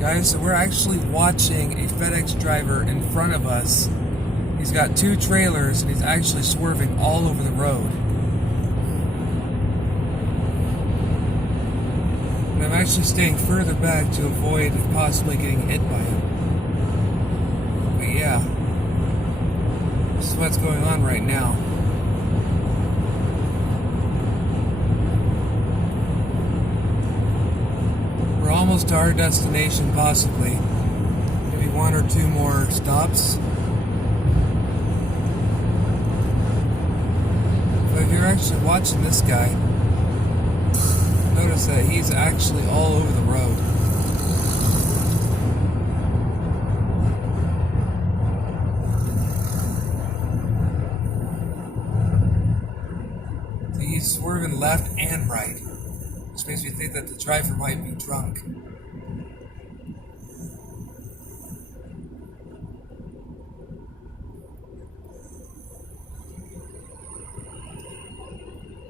Guys, so we're actually watching a FedEx driver in front of us. He's got two trailers and he's actually swerving all over the road. And I'm actually staying further back to avoid possibly getting hit by him. But yeah, this is what's going on right now. We're almost to our destination, possibly. Maybe one or two more stops. But if you're actually watching this guy, notice that he's actually all over the road. So he's swerving left and right, which makes me think that the driver might be drunk.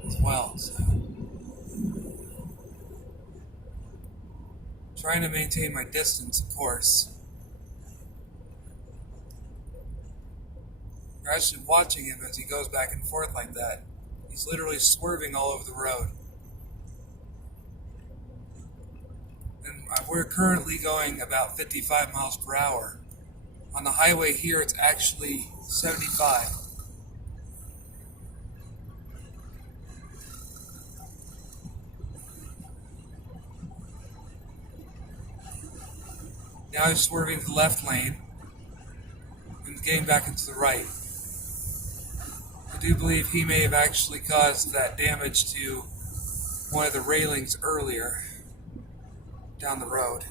As well, so trying to maintain my distance, of course. You're actually watching him as he goes back and forth like that. He's literally swerving all over the road. And we're currently going about 55 miles per hour. On the highway here, it's actually 75. Now he's swerving to the left lane and getting back into the right. I do believe he may have actually caused that damage to one of the railings earlier down the road.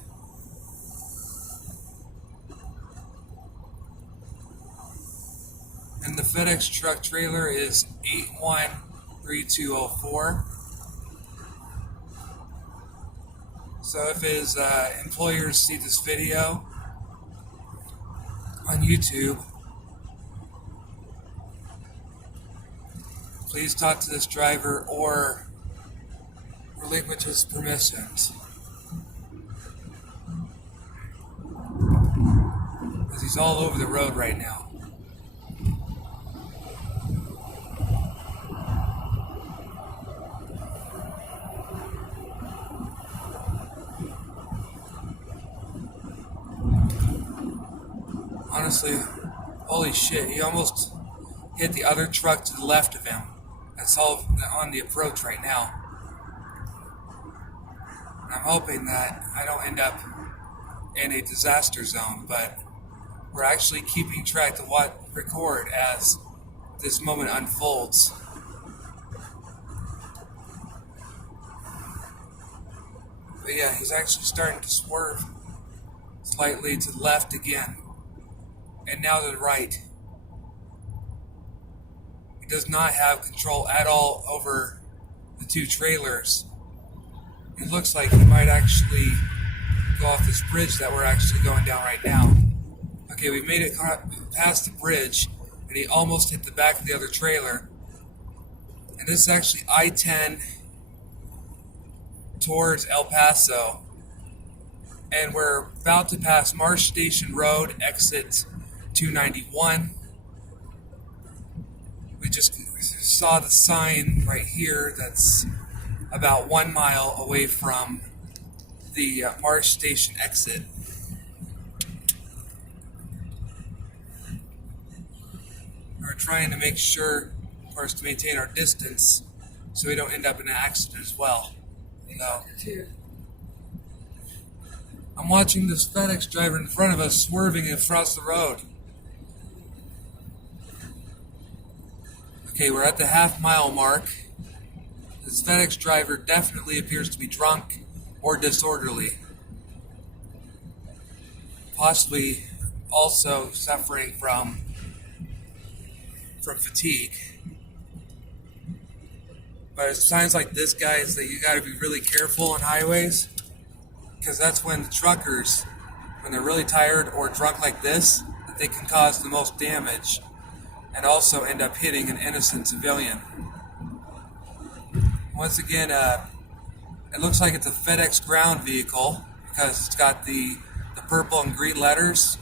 And the FedEx truck trailer is 813204. So if his employers see this video on YouTube, please talk to this driver or relinquish his permissions, because he's all over the road right now. Honestly, holy shit, he almost hit the other truck to the left of him. That's all on the approach right now. And I'm hoping that I don't end up in a disaster zone, but we're actually keeping track to record as this moment unfolds. But yeah, he's actually starting to swerve slightly to the left again. And now to the right. He does not have control at all over the two trailers. It looks like he might actually go off this bridge that we're actually going down right now. Okay, we made it past the bridge, and he almost hit the back of the other trailer. And this is actually I-10 towards El Paso. And we're about to pass Marsh Station Road, exit 291. We just saw the sign right here that's about 1 mile away from the Marsh Station exit. We're trying to make sure, of course, to maintain our distance so we don't end up in an accident as well. So, I'm watching this FedEx driver in front of us swerving across the road. Okay, we're at the half-mile mark. This FedEx driver definitely appears to be drunk or disorderly. Possibly also suffering from fatigue. But it's signs like this, guys, that you gotta be really careful on highways, because that's when the truckers, when they're really tired or drunk like this, that they can cause the most damage and also end up hitting an innocent civilian. Once again, it looks like it's a FedEx ground vehicle because it's got the the purple and green letters.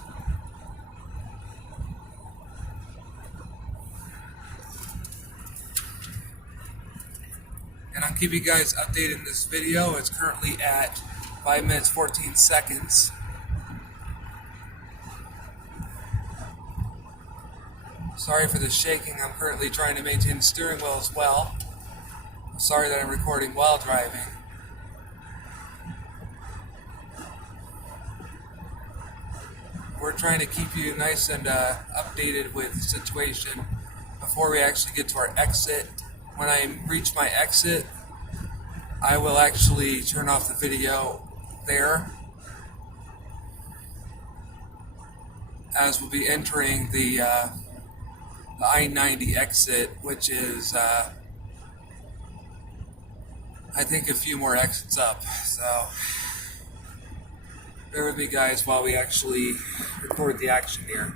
And I'll keep you guys updated in this video. It's currently at 5 minutes 14 seconds. Sorry for the shaking. I'm currently trying to maintain the steering wheel as well. I'm sorry that I'm recording while driving. We're trying to keep you nice and updated with the situation before we actually get to our exit. When I reach my exit, I will actually turn off the video there, as we'll be entering the I-90 exit, which is I think a few more exits up. So bear with me, guys, while we actually record the action here.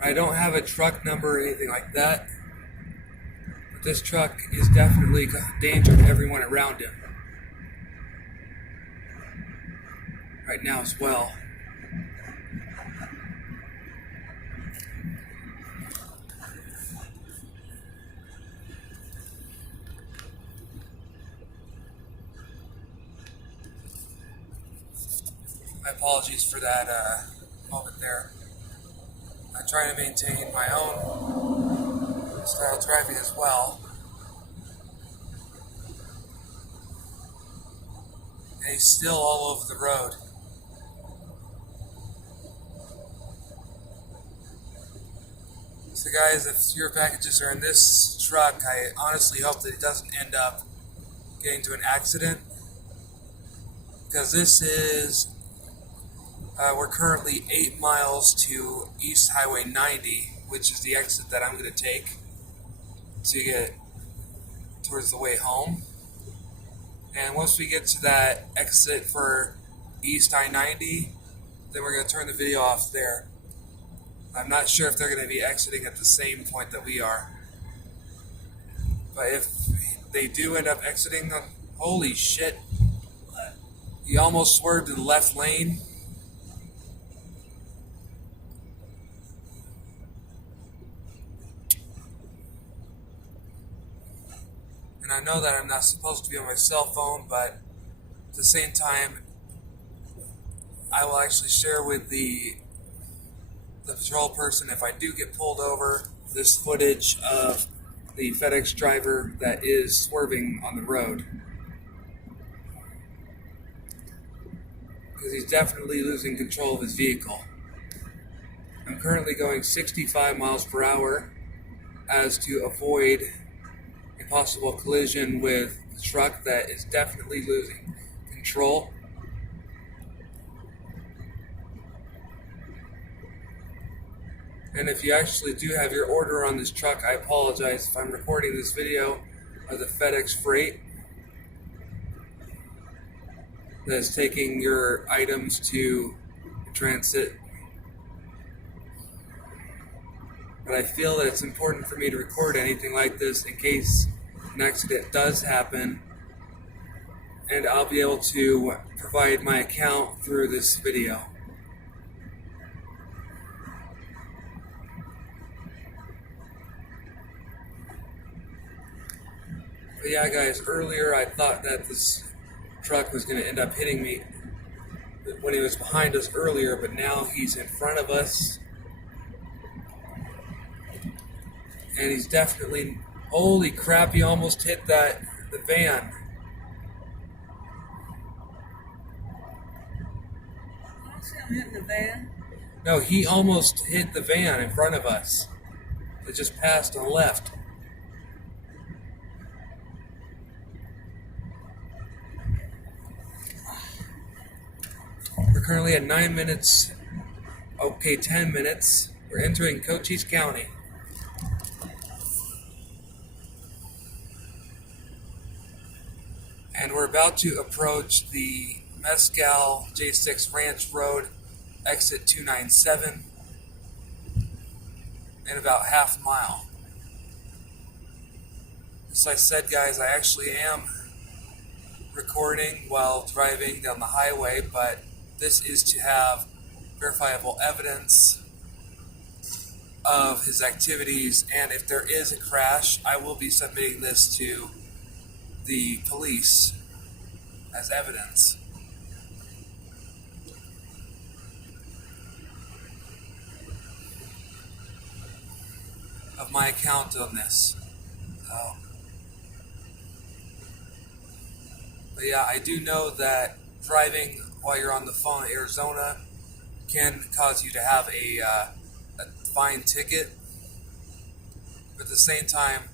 I don't have a truck number or anything like that, but this truck is definitely a danger to everyone around him right now as well. My apologies for that moment there. I'm trying to maintain my own style driving as well. And he's still all over the road. So guys, if your packages are in this truck, I honestly hope that he doesn't end up getting into an accident. Because this is we're currently 8 miles to East Highway 90, which is the exit that I'm going to take to get towards the way home. And once we get to that exit for East I-90, then we're going to turn the video off there. I'm not sure if they're going to be exiting at the same point that we are. But if they do end up exiting, holy shit. He almost swerved to the left lane. And I know that I'm not supposed to be on my cell phone, but at the same time, I will actually share with the patrol person, if I do get pulled over, this footage of the FedEx driver that is swerving on the road. Because he's definitely losing control of his vehicle. I'm currently going 65 miles per hour as to avoid a possible collision with the truck that is definitely losing control. And if you actually do have your order on this truck, I apologize if I'm recording this video of the FedEx freight that is taking your items to transit. But I feel that it's important for me to record anything like this in case an accident does happen, and I'll be able to provide my account through this video. But yeah, guys, earlier I thought that this truck was going to end up hitting me when he was behind us earlier, but now he's in front of us. And he's definitely, holy crap, he almost hit the van. I see him hitting the van. No, he almost hit the van in front of us. It just passed on the left. We're currently at 9 minutes Okay, 10 minutes. We're entering Cochise County. And we're about to approach the Mescal J6 Ranch Road, exit 297, in about half a mile. As I said, guys, I actually am recording while driving down the highway, but this is to have verifiable evidence of his activities, and if there is a crash, I will be submitting this to the police as evidence. Of my account on this. But yeah, I do know that driving while you're on the phone in Arizona can cause you to have a fine ticket. But at the same time,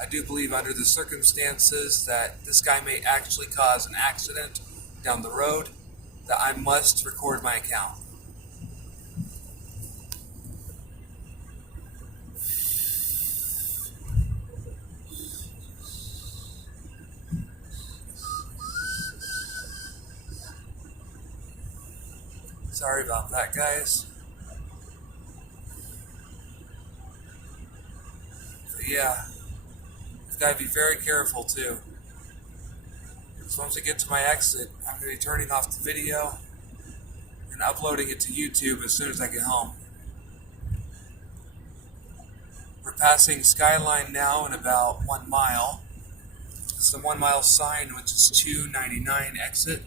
I do believe under the circumstances that this guy may actually cause an accident down the road, that I must record my account. Sorry about that, guys. But yeah, you've got to be very careful too. So once I get to my exit, I'm going to be turning off the video and uploading it to YouTube as soon as I get home. We're passing Skyline now in about 1 mile. It's the 1 mile sign, which is 299 exit.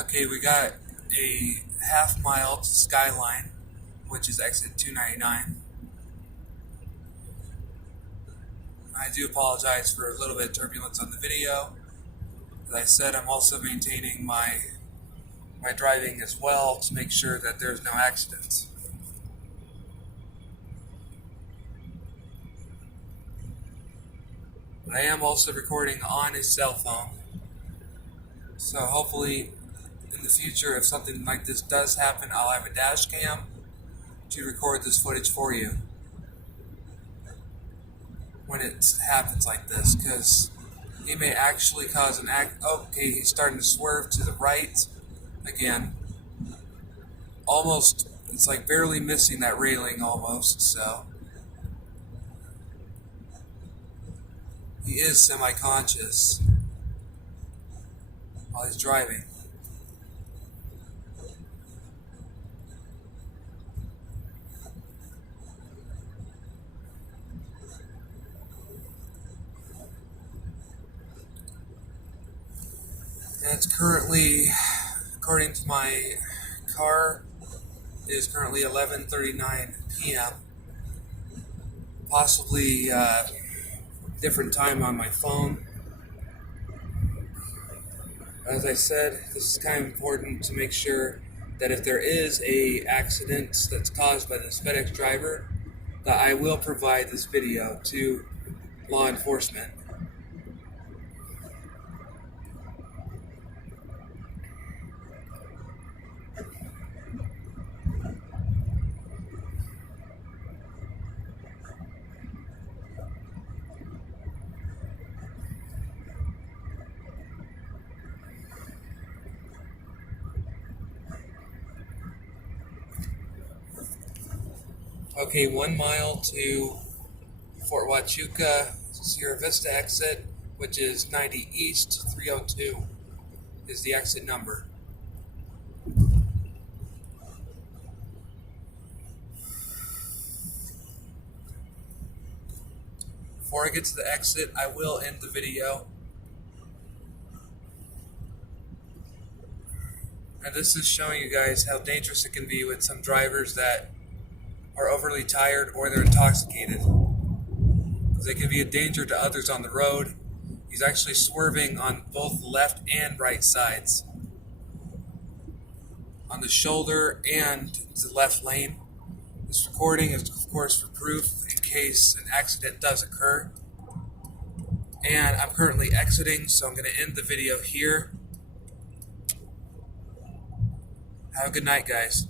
Okay, we got a half mile to Skyline, which is exit 299. I do apologize for a little bit of turbulence on the video. As I said, I'm also maintaining my driving as well to make sure that there's no accidents. I am also recording on a cell phone, so hopefully in the future, if something like this does happen, I'll have a dash cam to record this footage for you when it happens like this, because he may actually cause an Okay, he's starting to swerve to the right again. Almost, it's like barely missing that railing almost, so. He is semi-conscious while he's driving. And it's currently, according to my car, it is currently 11:39 p.m. Possibly different time on my phone. As I said, this is kind of important to make sure that if there is a accident that's caused by this FedEx driver, that I will provide this video to law enforcement. Okay, 1 mile to Fort Huachuca, Sierra Vista exit, which is 90 East 302 is the exit number. Before I get to the exit, I will end the video. And this is showing you guys how dangerous it can be with some drivers that are overly tired or they're intoxicated. They can be a danger to others on the road. He's actually swerving on both left and right sides. on the shoulder and the left lane. This recording is, of course, for proof in case an accident does occur. And I'm currently exiting, so I'm going to end the video here. Have a good night, guys.